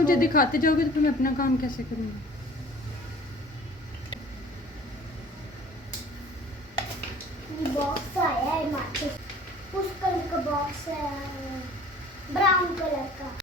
मुझे दिखाते जाओगे तो मैं अपना काम कैसे करूँगी? बॉक्स आया है माचिस, उस कलर का बॉक्स है, ब्राउन कलर का।